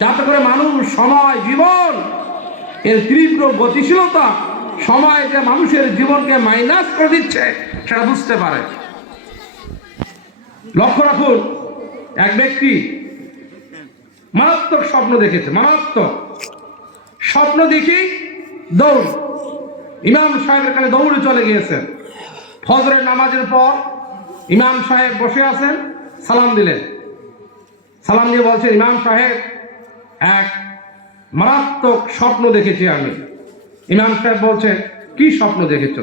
যাতে করে মানুষ সময় জীবন এর তীব্র গতিশীলতা সময় যে মানুষের জীবনকে মাইনাস করে দিচ্ছে সেটা বুঝতে পারে। লক্ষ্য রাখুন, এক ব্যক্তি মারাত্মক স্বপ্ন দেখেছে, মারাত্মক স্বপ্ন দেখি দৌড়, ইমাম সাহেবের কাছে দৌড়ে চলে গিয়েছেন। ফজরের নামাজের পর ইমাম সাহেব বসে আছেন, সালাম দিলেন। সালাম দিয়ে বলছেন, ইমাম সাহেব এক মারাত্মক স্বপ্ন দেখেছি আমি। ইমাম সাহেব বলছেন, কি স্বপ্ন দেখেছ?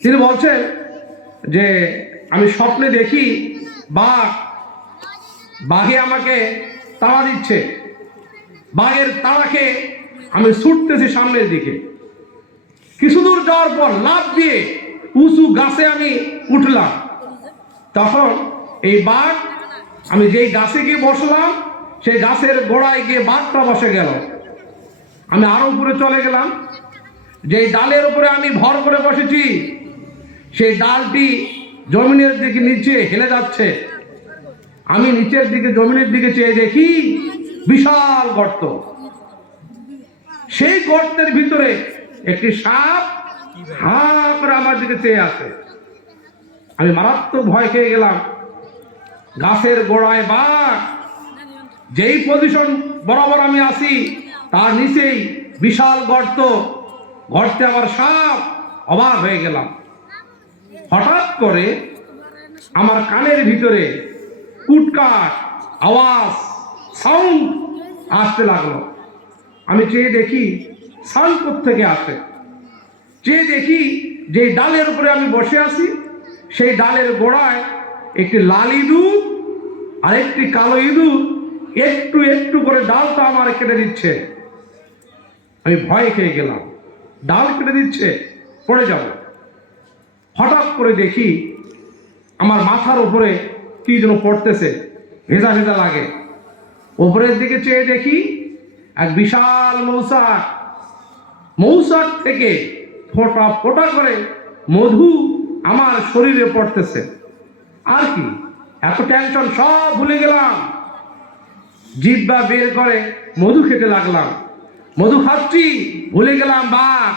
তিনি বলছেন যে আমি স্বপ্নে দেখি বাঘে আমাকে তাড়া দিচ্ছে, বাঘের তাড়াকে আমি ছুটতেছি সামনের দিকে। কিছু দূর যাওয়ার পর লাফ দিয়ে উঁচু গাছে আমি উঠলাম। তখন এই বাঘ, আমি যেই গাছে গিয়ে বসলাম সেই গাছের গোড়ায় গিয়ে বাঘটা বসে গেল। আমি আরো উপরে চলে গেলাম, যেই ডালের উপরে আমি ভর করে বসেছি সেই ডালটি জমিনের দিকে নিচে হেলে যাচ্ছে। আমি নিচের দিকে জমিনের দিকে চেয়ে দেখি বিশাল গর্ত। সেই গর্তের ভিতরে একটি সাপ হা করে আমার দিকে চেয়ে আছে। আমি মারাত্মক ভয় খেয়ে গেলাম। গাছের গোড়ায় বাঘ, যেই পজিশন বরাবর আমি আছি তার নিচেই বিশাল গর্ত, গর্তে আবার সাপ। অবাক হয়ে গেলাম। হঠাৎ করে আমার কানের ভিতরে কুটকাট আওয়াজ, সাউন্ড আসতে লাগলো। আমি চেয়ে দেখি সাউন্ড কোত্থেকে আসে। চেয়ে দেখি যে ডালের উপরে আমি বসে আছি সেই ডালের গোড়ায় একটি লাল ইঁদুর আর একটি কালো ইঁদুর একটু একটু করে ডালটা আমার কেটে দিচ্ছে। আমি ভয় খেয়ে গেলাম, ডাল কেটে দিচ্ছে, পড়ে যাব। হঠাৎ করে দেখি আমার মাথার উপরে কি যেন পড়তেছে, ভেজা ভেজা লাগে। উপরের দিকে চেয়ে দেখি এক বিশাল মৌচাক, মৌচাক থেকে ফোঁটা ফোঁটা করে মধু আমার শরীরে পড়তেছে। আর কি, এত টেনশন সব ভুলে গেলাম। জিহ্বা বের করে মধু খেতে লাগলাম। মধু খাচ্ছি, ভুলে গেলাম বাঘ,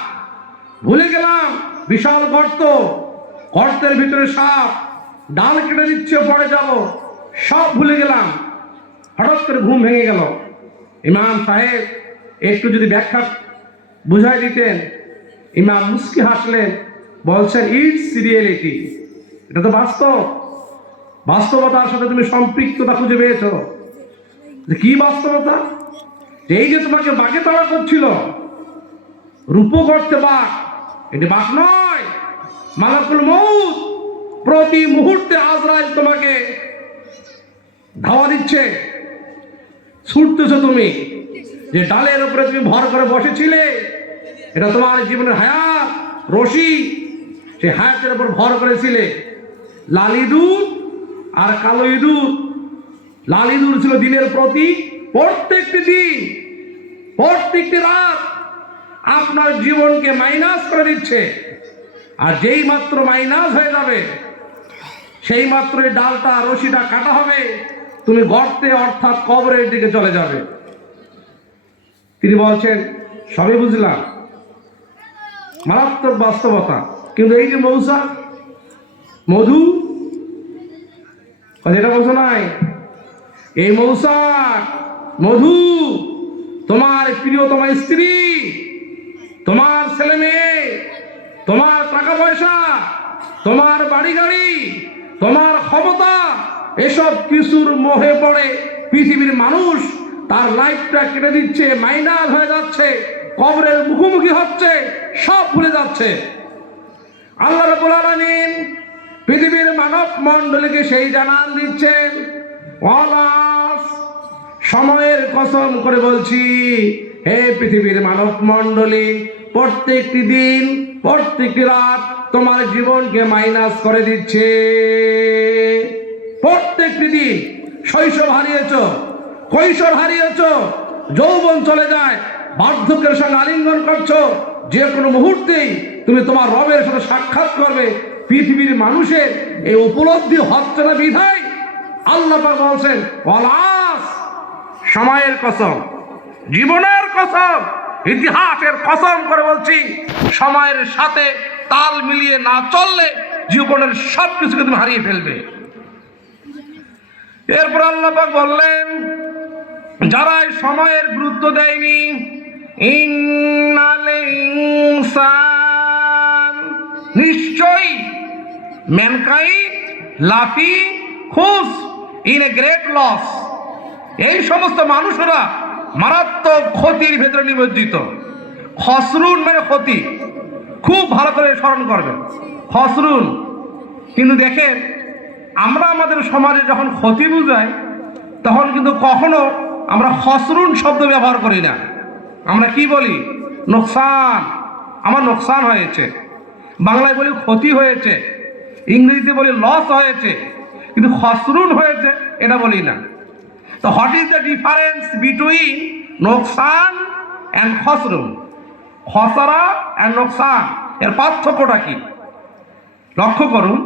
ভুলে গেলাম বিশাল গর্ত, গর্তের ভিতরে সাপ, ডাল কেটে দিচ্ছে, পড়ে যাব, সব ভুলে গেলাম। হঠাৎ করে ঘুম ভেঙে গেল। ইমাম সাহেব একটু যদি ব্যাখ্যা বুঝাই দিতেন। ইমাম মুস্কি হাসলেন, বলছেন, ইটস রিয়েলিটি, এটা তো বাস্তব, বাস্তবতার সাথে তুমি সম্পৃক্ততা খুঁজে পেয়েছ। কি বাস্তবতা? এই যে তোমাকে বাঘে তাড়া করছিল, রূপো করতে বাঘ, এটি বাঘ নয়, মালাকুল মউত। প্রতি মুহূর্তে আজরাইল তোমাকে ধাওয়া দিচ্ছে, ছুটতেছ তুমি। যে ডালের উপরে তুমি ভর করে বসেছিলে, এটা তোমার জীবনের হায়াত রশি, সেই হায়াতের উপর ভর করেছিলে। লাল ইঁদুর আর কালো ইঁদুর। লাল ইঁদুর ছিল দিনের প্রতীক। প্রত্যেকটি দিন, প্রত্যেকটি রাত আপনার জীবনকে মাইনাস করে দিচ্ছে। আর যেই মাত্র মাইনাস হয়ে যাবে সেই মাত্র ডালটা, রশিটা কাটা হবে, তুমি গর্তে অর্থাৎ কবরের দিকে চলে যাবে। তিনি বলছেন, সবই বুঝলাম, মারাত্মক বাস্তবতা। কিন্তু এই যে মৌচাক, মধু, যেটা বলছো নাই, এই মৌচাক, মধু, তোমার প্রিয়তমা স্ত্রী, তোমার ছেলে মেয়ে, তোমার টাকা পয়সা, তোমার বাড়ি গাড়ি, তোমার ক্ষমতা, এসব কিছুর মোহে পড়ে পৃথিবীর মানুষ তার লাইফটা কেটে দিচ্ছে, মাইনাস হয়ে যাচ্ছে, কবরের মুখোমুখি হচ্ছে, সব ভুলে যাচ্ছে। আল্লাহ রাব্বুল আলামিন পৃথিবীর মানব মণ্ডলীকে সেই জানান দিচ্ছেন, ওয়ালাস, সময়ের কসম করে বলছি, হে পৃথিবীর মানব মণ্ডলী, প্রত্যেকটি দিন, প্রত্যেকটি রাত তোমার জীবনকে মাইনাস করে দিচ্ছে। প্রত্যেকটি দিন শৈশব হারিয়েছ, কৈশোর হারিয়েছ, যৌবন চলে যায়, বার্ধক্যের সঙ্গে আলিঙ্গন করছো। যে কোনো মুহূর্তেই তুমি তোমার রবের সাথে সাক্ষাৎ করবে। পৃথিবীর মানুষের এই উপলব্ধি হচ্ছে না বিধায় আল্লাহ পাক বলছেন, ওয়ালাস, সময়ের কসম, জীবনের কসম, ইতিহাসের কসম করে বলছি, সময়ের সাথে তাল মিলিয়ে না চললে জীবনের সব কিছুকে তুমি হারিয়ে ফেলবে। এরপর আল্লাহ পাক বললেন, যারা এই সময়ের গুরুত্ব দেয়নি, ইন্নাল ইনসান, নিশ্চয়ই ম্যানকাইন্ড লাফি খুস ইন এ গ্রেট লস, এই সমস্ত মানুষরা মারাত্মক ক্ষতির ভেতরে নিমজ্জিত। খসরুন মানে ক্ষতি, খুব ভালো করে স্মরণ করবেন, খসরুন। কিন্তু দেখেন, আমরা আমাদের সমাজে যখন ক্ষতি বুঝাই তখন কিন্তু কখনো আমরা খসরুন শব্দ ব্যবহার করি না। আমরা কি বলি? নোকসান, আমার নোকসান হয়েছে। বাংলায় বলি ক্ষতি হয়েছে, ইংরেজিতে বলি লস হয়েছে, কিন্তু খসরুন হয়েছে এটা বলি না। তো what is the difference between নোকসান অ্যান্ড খসরুন? খসরা অ্যান্ড নোকসান, এর পার্থক্যটা কি? লক্ষ্য করুন,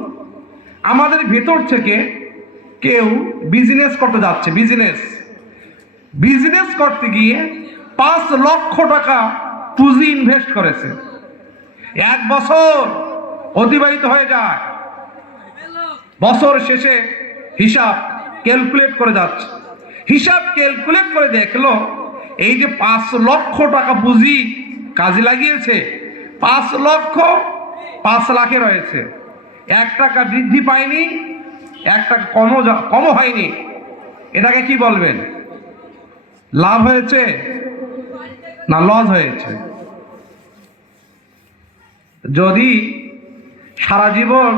আমাদের ভেতর থেকে কেউ বিজনেস করতে যাচ্ছে, বিজনেস করতে গিয়ে 5 লক্ষ টাকা পুঁজি ইনভেস্ট করেছে। 1 বছর অতিবাহিত হয়ে যায়, বছর শেষে হিসাব ক্যালকুলেট করে যাচ্ছে, হিসাব ক্যালকুলেট করে দেখলো এই যে 5 লক্ষ টাকা পুঁজি কাজে লাগিয়েছে, 5 লক্ষ 5 লাখে রয়েছে, 1 টাকা বৃদ্ধি পায়নি, 1 টাকা কমও হয়নি। এটাকে কি বলবেন? লাভ হয়েছে না লস হয়েছে? যদি সারা জীবন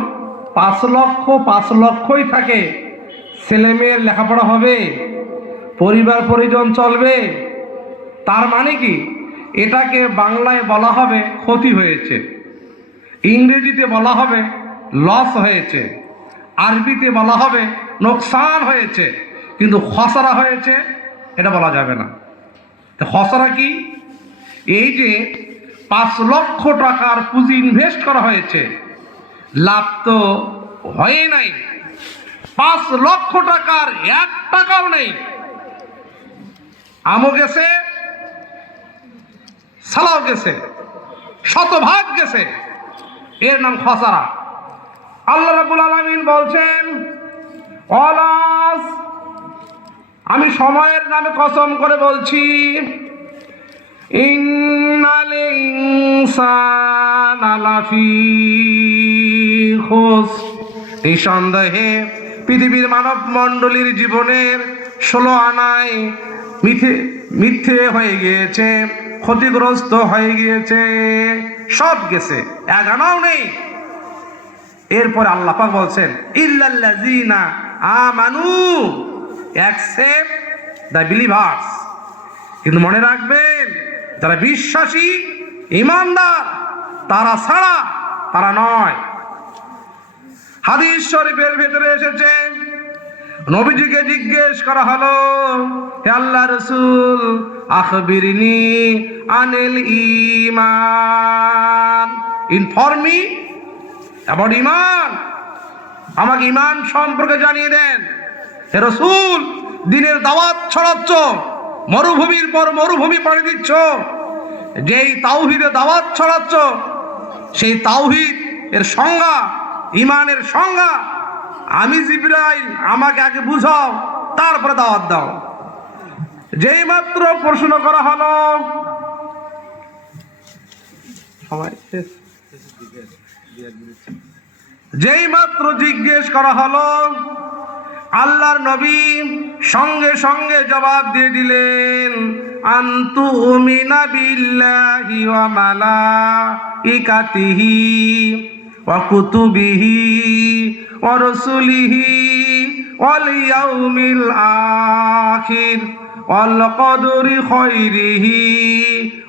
5 লক্ষই থাকে, ছেলে মেয়ের লেখাপড়া হবে, পরিবার পরিজন চলবে, তার মানে কি? এটাকে বাংলায় বলা হবে ক্ষতি হয়েছে, ইংরেজিতে বলা হবে লস হয়েছে, আরবিতে বলা হবে নোকসান হয়েছে, কিন্তু খসরা হয়েছে এটা বলা যাবে না। তো খসরা কি? এই যে 5 লক্ষ টাকার পুঁজি ইনভেস্ট করা হয়েছে, লাভ তো হয় নাই, 5 লক্ষ টাকার 1 টাকাও নেই, আমও গেছে, সালাও গেছে, শতভাগ গেছে, এর নাম খসরা। আল্লাহ রাব্বুল আলামিন বলছেন, অলাস, আমি সময়ের নামে কসম করে বলছি, ইন্নাল ইনসানা লাফি খুস, নিঃসন্দেহে পৃথিবীর মানব মণ্ডলীর জীবনের 16 আনায় মিথ্যে হয়ে গিয়েছে, ক্ষতিগ্রস্ত হয়ে গিয়েছে, সব গেছে, 1 আনাও নেই। এরপরে আল্লাহ পাক বলছেন, ইল্লাল্লাযিনা আমানু, অ্যাকসেপ্ট দ্য বিলিভার্স, কিন্তু মনে রাখবেন, যারা বিশ্বাসী ঈমানদার তারা ছাড়া তারা নয়। হাদিস শরীফের ভেতরে এসেছে, নবীজিকে জিজ্ঞেস করা হলো, হে আল্লাহ রাসূল, আখবিরনি আনিল ঈমান, ইনফর্ম মি অ্যাবাউট ঈমান, আমাকে ঈমান সম্পর্কে জানিয়ে দেন। হে রাসূল, দ্বীনের দাওয়াত ছড়াচ্ছ, মরুভূমির পর মরুভূমি পাড়ি দিচ্ছ, যেই তাওহীদে দাওয়াত ছড়াচ্ছ, সেই তাওহীদ এর সংজ্ঞা, ঈমানের সংজ্ঞা আমি জিবরাইল, আমাকে আগে বুঝাও, তারপরে দাওয়াত দাও। যেই মাত্র প্রশ্ন করা হলো, যেই মাত্র জিজ্ঞেস করা হলো, আল্লাহর নবী সঙ্গে সঙ্গে জবাব দিয়ে দিলেন, আনতুমিনা বিল্লাহি ওয়া মালাইকাতিহি ওয়া কুতুবিহি ওয়া রাসূলিহি ওয়াল ইয়াউমিল আখির ওয়াল কদরি খায়রিহি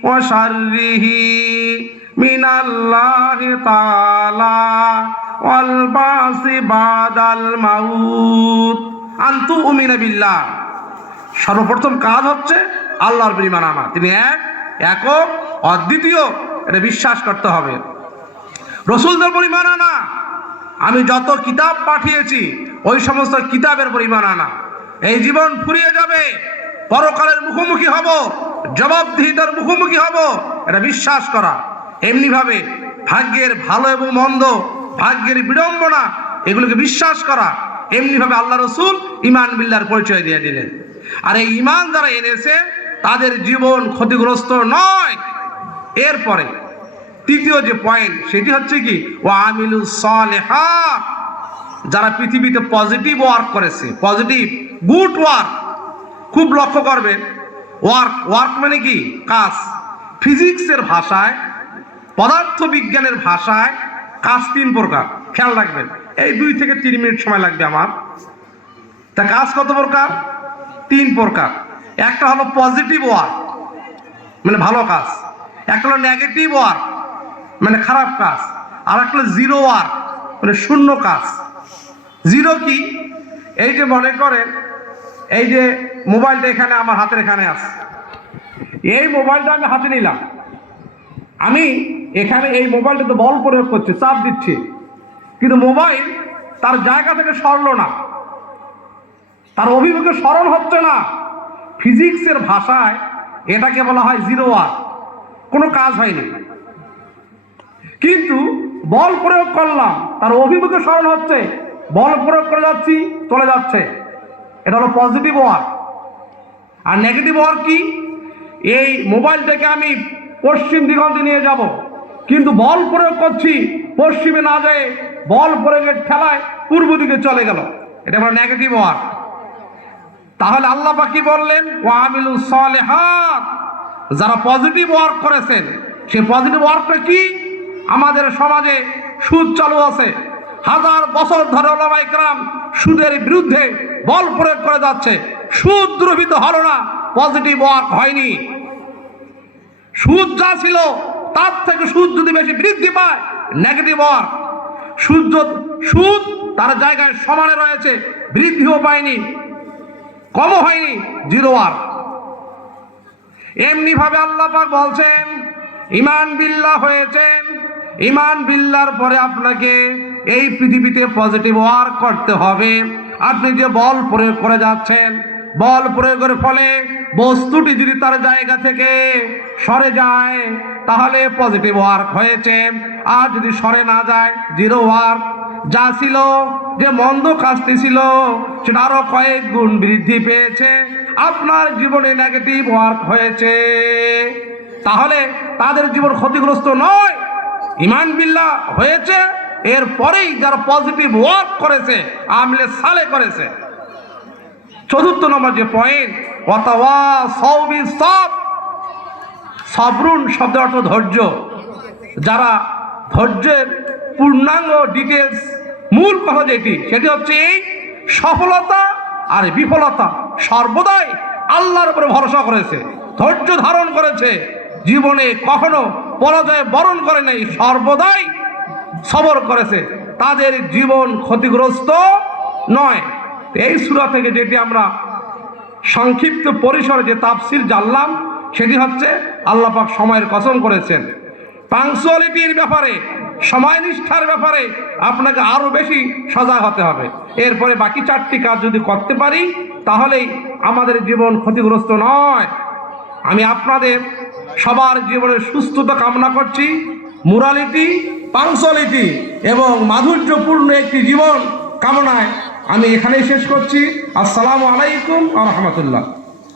ওয়া শাররিহি মিনাল্লাহি তাআলা ওয়াল বাসি বাদাল মাউত। আনতুমিনা বিল্লাহ, সর্বপ্রথম কাজ হচ্ছে আল্লাহর উপর ঈমান আনা, তিনি একক অদ্বিতীয়, এটা বিশ্বাস করতে হবে। রাসূলদের উপর ঈমান আনা, আমি যত কিতাব পাঠিয়েছি ওই সমস্ত কিতাবের উপর ঈমান আনা। এই জীবন ফুরিয়ে যাবে, পরকালের মুখোমুখি হব, জবাবদিহিতার মুখোমুখি হব, এটা বিশ্বাস করা। এমনি ভাবে ভাগ্যের ভালো এবং মন্দ, ভাগ্যের বিড়ম্বনা, এগুলোকে বিশ্বাস করা। এমনি ভাবে আল্লাহ রসুল ঈমান বিল্লাহর পরিচয় দিয়ে দিলেন। আর এই ঈমান যারা এনেছে তাদের জীবন ক্ষতিগ্রস্ত নয়। এরপরে তৃতীয় যে পয়েন্ট, সেটি হচ্ছে কি, ওয়া আমিলুস সালিহাত, যারা পৃথিবীতে পজিটিভ ওয়ার্ক করেছে, পজিটিভ গুড ওয়ার্ক। খুব লক্ষ্য করবেন, ওয়ার্ক মানে কি, কাজ। ফিজিক্সের ভাষায়, পদার্থ বিজ্ঞানের ভাষায় কাজ তিন প্রকার, খেয়াল রাখবেন। এই 2 থেকে 3 মিনিট সময় লাগবে আমার। তা কাজ কত প্রকার? 3 প্রকার। একটা হলো পজিটিভ ওয়ার্ক, মানে ভালো কাজ। একটা হলো নেগেটিভ ওয়ার্ক, মানে খারাপ কাজ। আর একটা হলো জিরো ওয়ার্ক, মানে শূন্য কাজ। জিরো কি? এই যে মনে করেন, এই যে মোবাইলটা এখানে আমার হাতের এখানে আছে, এই মোবাইলটা আমি হাতে নিলাম, আমি এখানে এই মোবাইলটাতে বল প্রয়োগ করছি, চাপ দিচ্ছি, কিন্তু মোবাইল তার জায়গা থেকে সরলো না, তার অভিমুখে সরল হচ্ছে না। ফিজিক্সের ভাষায় এটাকে বলা হয় জিরো ওয়ার্ক, কোনো কাজ হয়নি। কিন্তু বল প্রয়োগ করলাম, তার অভিমুখে সরল হচ্ছে, বল প্রয়োগ করে যাচ্ছি, চলে যাচ্ছে, এটা হলো পজিটিভ ওয়ার্ক। আর নেগেটিভ ওয়ার্ক কি? এই মোবাইলটাকে আমি পশ্চিম দিগন্তে নিয়ে যাব, কিন্তু বল প্রয়োগ করছি, পশ্চিমে না যায় বল প্রয়োগের ঠেলায় পূর্ব দিকে চলে গেল, এটা হলো নেগেটিভ ওয়ার্ক। তাহলে আল্লাহ পাক কি বললেন? ওয়া আমিলুস সালিহাত, যারা পজিটিভ ওয়ার্ক করেছেন। সেই পজিটিভ ওয়ার্কটা কি? আমাদের সমাজে সুদ চালু আছে, 1000 বছর ধরে ওলামায়ে কেরাম সুদের বিরুদ্ধে বল প্রয়োগ করে যাচ্ছে, সুদ দ্রবীত হলো না, পজিটিভ ওয়ার্ক হয়নি। সুদ যা ছিল তার থেকে সুদ যদি বেশি বৃদ্ধি পায়, নেগেটিভ ওয়ার্ক। সুদ তার জায়গায় সমানে রয়েছে, বৃদ্ধিও পায়নি, কমও হয়নি, জিরো ওয়ার্ক। এমনি ভাবে আল্লাহ পাক বলছেন, ঈমান বিল্লাহ হয়েছেন, ঈমান বিল্লাহর পরে আপনাকে এই পৃথিবীতে পজিটিভ ওয়ার্ক করতে হবে। আপনি যে বল প্রয়োগ করে যাচ্ছেন, বল প্রয়োগের ফলে বস্তুটি যদি তার জায়গা থেকে সরে যায়, তাহলে পজিটিভ ওয়ার্ক হয়েছে। আর যদি সরে না যায়, জিরো ওয়ার্ক। যা ছিল, যে মন্দ কাজটি ছিল, সেটা আরো কয়েক গুণ বৃদ্ধি পেয়েছে, আপনার জীবনে নেগেটিভ ওয়ার্ক হয়েছে। তাহলে তাদের জীবন ক্ষতিগ্রস্ত নয়, ঈমান বিল্লাহ হয়েছে। এরপরেই যারা পজিটিভ ওয়ার্ক করেছে, আমলে সালে করেছে। চতুর্থ নম্বর যে পয়েন্ট, ওয়াতাওয়াসাউ বিস-সাবর, সাবরুন শব্দের অর্থ ধৈর্য। যারা ধৈর্যের পূর্ণাঙ্গ ডিটেলস, মূল কথা যেটি, সেটি হচ্ছে এই সফলতা আর বিফলতা সর্বদাই আল্লাহর উপরে ভরসা করেছে, ধৈর্য ধারণ করেছে, জীবনে কখনো পরাজয় বরণ করে নেই, সর্বদাই সবর করেছে, তাদের জীবন ক্ষতিগ্রস্ত নয়। এই সূরা থেকে যেটি আমরা সংক্ষিপ্ত পরিসরে যে তাফসীর জানলাম, সেটি হচ্ছে আল্লাহ পাক সময়ের কসম করেছেন। পাংচুয়ালিটির ব্যাপারে, সময় নিষ্ঠার ব্যাপারে আপনাকে আরো বেশি সজাগ হতে হবে। এরপরে বাকি 4টি কাজ যদি করতে পারি, তাহলেই আমাদের জীবন ক্ষতিগ্রস্ত নয়। আমি আপনাদের সবার জীবনের সুস্থতা কামনা করছি, মোরালিটি, পাংচুয়ালিটি এবং মাধুর্যপূর্ণ একটি জীবন কামনায় আমি এখানেই শেষ করছি। আসসালামু আলাইকুম ওয়া রাহমাতুল্লাহ।